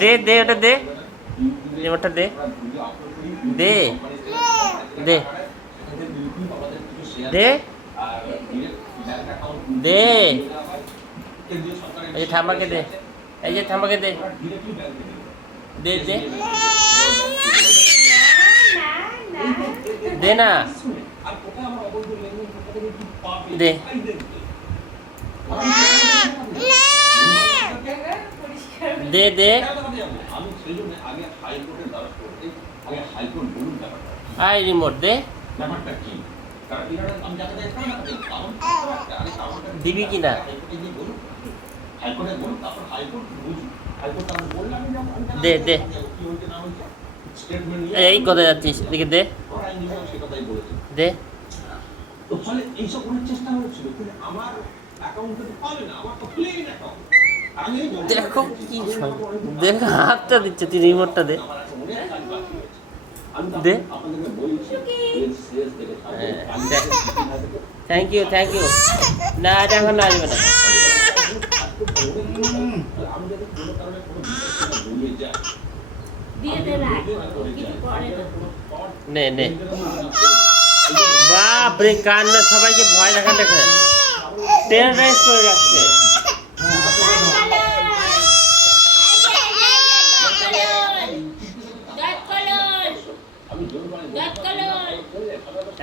দে দে ওটা দে, রিমোটটা দে দে দে দে দে, এই যে ঠাম্মাকে দে, এই যে ঠাম্মাকে দে দে দে দে না দে দে দে আই রিমোট দে, দিবি কি না দে দে, এই কোথায় যাচ্ছিস, এদিকে দে দে দেখো কি দেখ, হাতটা দিচ্ছে, তুই রিমোটটা দে দে, থ্যাংক ইউ থ্যাংক ইউ, না এটা এখন আসবে না, নে নে, বাপরে কান্না, সবাইকে ভয় দেখা দেখে টেররাইজ করে রাখছে।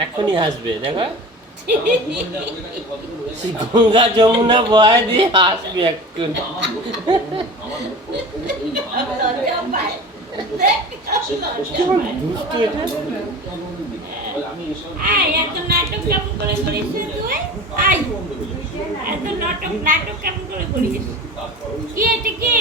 এখনই হাসবে দেখো, গঙ্গা যমুনা বয় দিয়ে হাসবে একটু, দুষ্টু এটা। এত নাটক কেমন করে করিস তুই? এত নাটক কেমন করে করিস? কি এটা কি?